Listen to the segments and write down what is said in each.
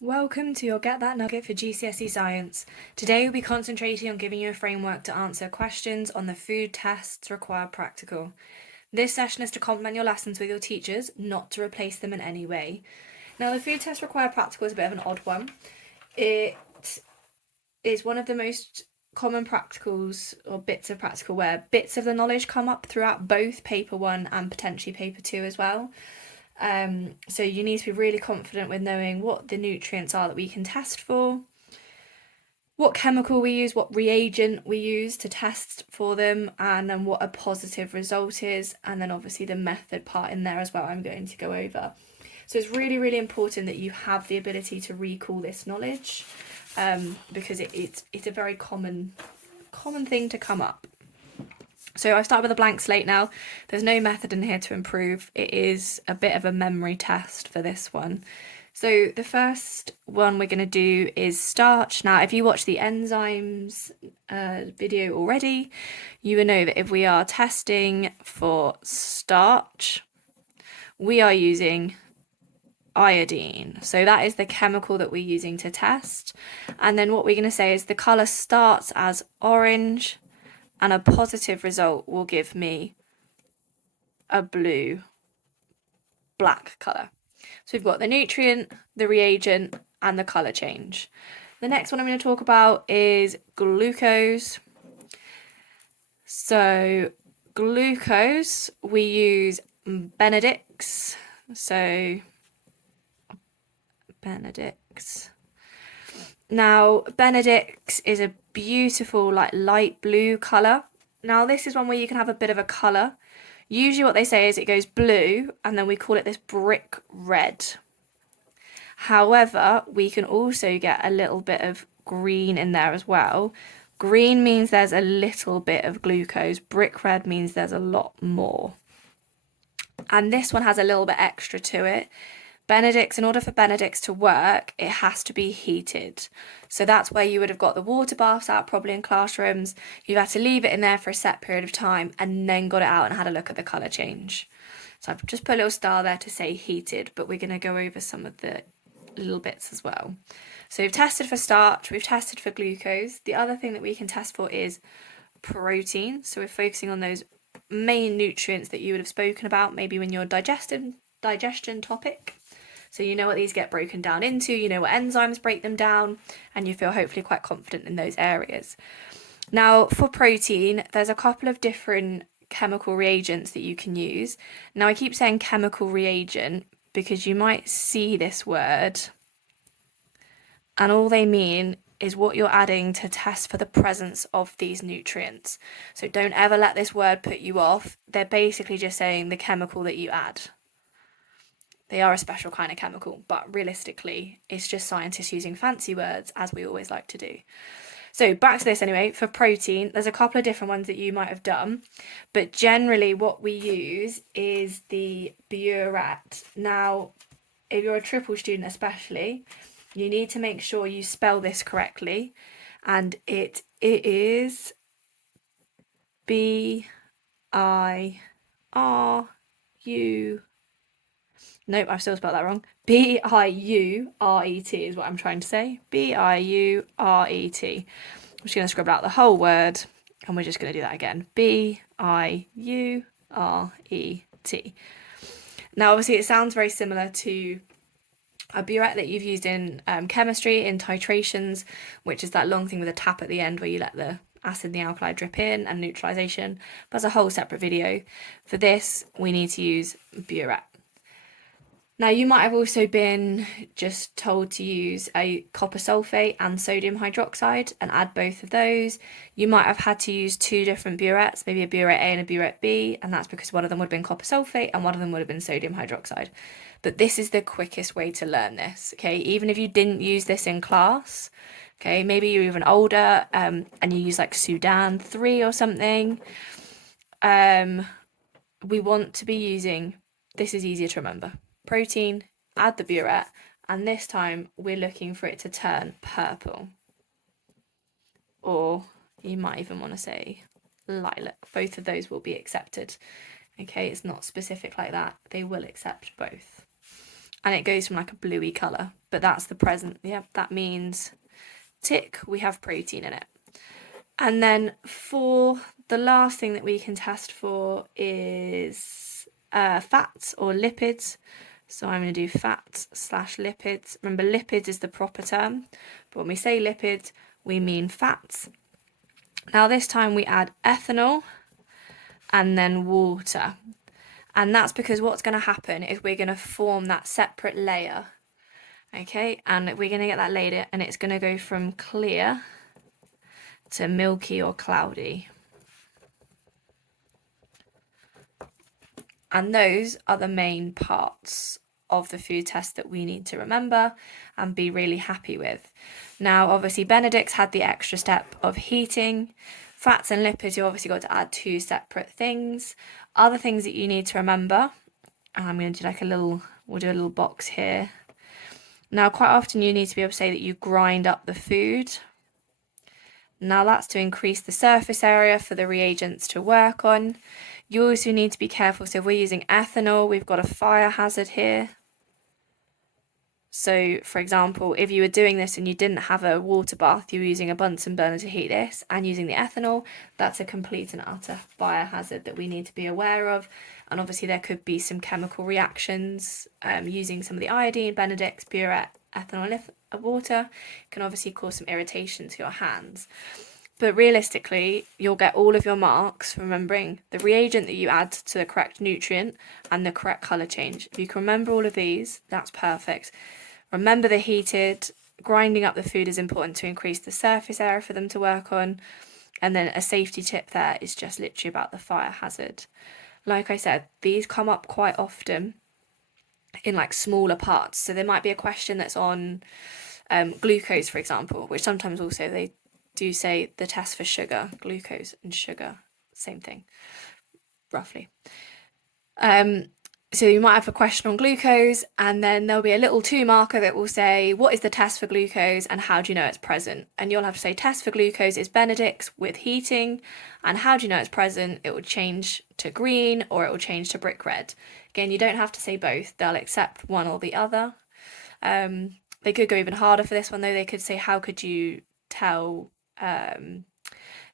Welcome to your Get That Nugget for GCSE Science. Today we'll be concentrating on giving you a framework to answer questions on the food tests required practical. This session is to complement your lessons with your teachers, not to replace them in any way. Now, the food test required practical is a bit of an odd one. It is one of the most common practicals or bits of practical where bits of the knowledge come up throughout both paper 1 and potentially paper 2 as well. So you need to be really confident with knowing what the nutrients are that we can test for, what chemical we use, what reagent we use to test for them, and then what a positive result is, and then obviously the method part in there as well I'm going to go over. So it's really, really important that you have the ability to recall this knowledge, because it's a very common thing to come up. So I start with a blank slate now. There's no method in here to improve. It is a bit of a memory test for this one. So the first one we're going to do is starch. Now, if you watch the enzymes video already, you will know that if we are testing for starch, we are using iodine. So that is the chemical that we're using to test. And then what we're going to say is the colour starts as orange, and a positive result will give me a black colour. So we've got the nutrient, the reagent, and the colour change. The next one I'm going to talk about is glucose. So glucose, we use Benedict's. So Benedict's. Now, Benedict's is a beautiful, like, light blue colour. Now, this is one where you can have a bit of a colour. Usually what they say is it goes blue, and then we call it this brick red. However, we can also get a little bit of green in there as well. Green means there's a little bit of glucose. Brick red means there's a lot more. And this one has a little bit extra to it. Benedict's, in order for Benedict's to work, it has to be heated. So that's where you would have got the water baths out probably in classrooms. You've had to leave it in there for a set period of time and then got it out and had a look at the colour change. So I've just put a little star there to say heated, but we're going to go over some of the little bits as well. So we've tested for starch, we've tested for glucose. The other thing that we can test for is protein. So we're focusing on those main nutrients that you would have spoken about, maybe when you're digestion topic. So you know what these get broken down into, you know what enzymes break them down, and you feel hopefully quite confident in those areas. Now, for protein, there's a couple of different chemical reagents that you can use. Now, I keep saying chemical reagent because you might see this word, and all they mean is what you're adding to test for the presence of these nutrients. So don't ever let this word put you off. They're basically just saying the chemical that you add. They are a special kind of chemical, but realistically, it's just scientists using fancy words, as we always like to do. So back to this anyway, for protein, there's a couple of different ones that you might have done, but generally what we use is the burette. Now, if you're a triple student especially, you need to make sure you spell this correctly, and it is B-I-R-U. Nope, I've still spelled that wrong. B-I-U-R-E-T is what I'm trying to say. B-I-U-R-E-T. I'm just going to scribble out the whole word, and we're just going to do that again. B-I-U-R-E-T. Now, obviously, it sounds very similar to a burette that you've used in chemistry, in titrations, which is that long thing with a tap at the end where you let the acid and the alkali drip in, and neutralization. But that's a whole separate video. For this, we need to use burette. Now, you might have also been just told to use a copper sulfate and sodium hydroxide and add both of those. You might have had to use two different burettes, maybe a burette A and a burette B, and that's because one of them would have been copper sulfate and one of them would have been sodium hydroxide. But this is the quickest way to learn this, okay? Even if you didn't use this in class, okay, maybe you're even older and you use like Sudan 3 or something, we want to be using, this is easier to remember, protein, add the burette, and this time we're looking for it to turn purple. Or you might even want to say lilac. Both of those will be accepted. Okay, it's not specific like that. They will accept both. and it goes from like a bluey colour, but that's the present. Yeah, that means tick, we have protein in it. And then for the last thing that we can test for is fats or lipids. So I'm going to do fats / lipids. Remember, lipids is the proper term, but when we say lipids, we mean fats. Now this time we add ethanol and then water. And that's because what's going to happen is we're going to form that separate layer. Okay, and we're going to get that later, and it's going to go from clear to milky or cloudy. And those are the main parts of the food test that we need to remember and be really happy with. Now, obviously, Benedict's had the extra step of heating. Fats and lipids, you obviously got to add 2 separate things. Other things that you need to remember, and I'm going to do like we'll do a little box here. Now, quite often you need to be able to say that you grind up the food. Now that's to increase the surface area for the reagents to work on. You also need to be careful. So if we're using ethanol, we've got a fire hazard here. So for example, if you were doing this and you didn't have a water bath, you were using a Bunsen burner to heat this and using the ethanol, that's a complete and utter fire hazard that we need to be aware of. And obviously there could be some chemical reactions using some of the iodine, Benedict's, burette, ethanol, water can obviously cause some irritation to your hands. But realistically, you'll get all of your marks remembering the reagent that you add to the correct nutrient and the correct colour change. If you can remember all of these, that's perfect. Remember the heated, grinding up the food is important to increase the surface area for them to work on. And then a safety tip there is just literally about the fire hazard. Like I said, these come up quite often in like smaller parts. So there might be a question that's on glucose, for example, which sometimes also they do say the test for sugar, glucose and sugar, same thing, roughly. So you might have a question on glucose, and then there'll be a little 2 marker that will say, what is the test for glucose and how do you know it's present? And you'll have to say test for glucose is Benedict's with heating, and how do you know it's present? It will change to green or it will change to brick red. Again, you don't have to say both, they'll accept one or the other. They could go even harder for this one though. They could say, how could you tell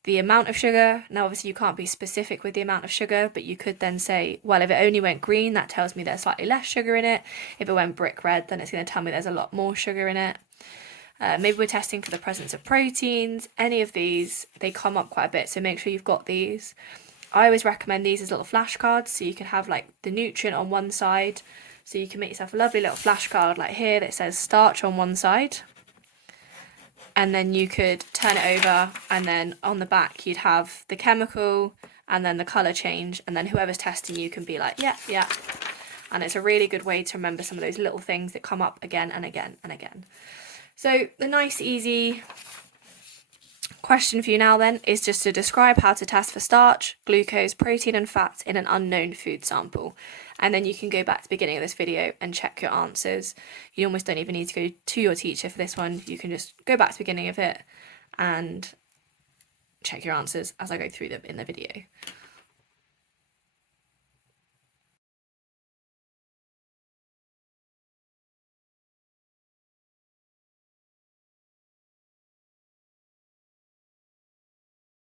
the amount of sugar? Now obviously you can't be specific with the amount of sugar, but you could then say, well, if it only went green, that tells me there's slightly less sugar in it. If it went brick red, then it's going to tell me there's a lot more sugar in it. Maybe we're testing for the presence of proteins. Any of these, they come up quite a bit, so make sure you've got these. I always recommend these as little flashcards, so you can have like the nutrient on one side, so you can make yourself a lovely little flashcard like here that says starch on one side. And then you could turn it over, and then on the back you'd have the chemical and then the colour change, and then whoever's testing you can be like, yeah, yeah. And it's a really good way to remember some of those little things that come up again and again and again. So the nice, easy question for you now then is just to describe how to test for starch, glucose, protein and fats in an unknown food sample. And then you can go back to the beginning of this video and check your answers. You almost don't even need to go to your teacher for this one. You can just go back to the beginning of it and check your answers as I go through them in the video.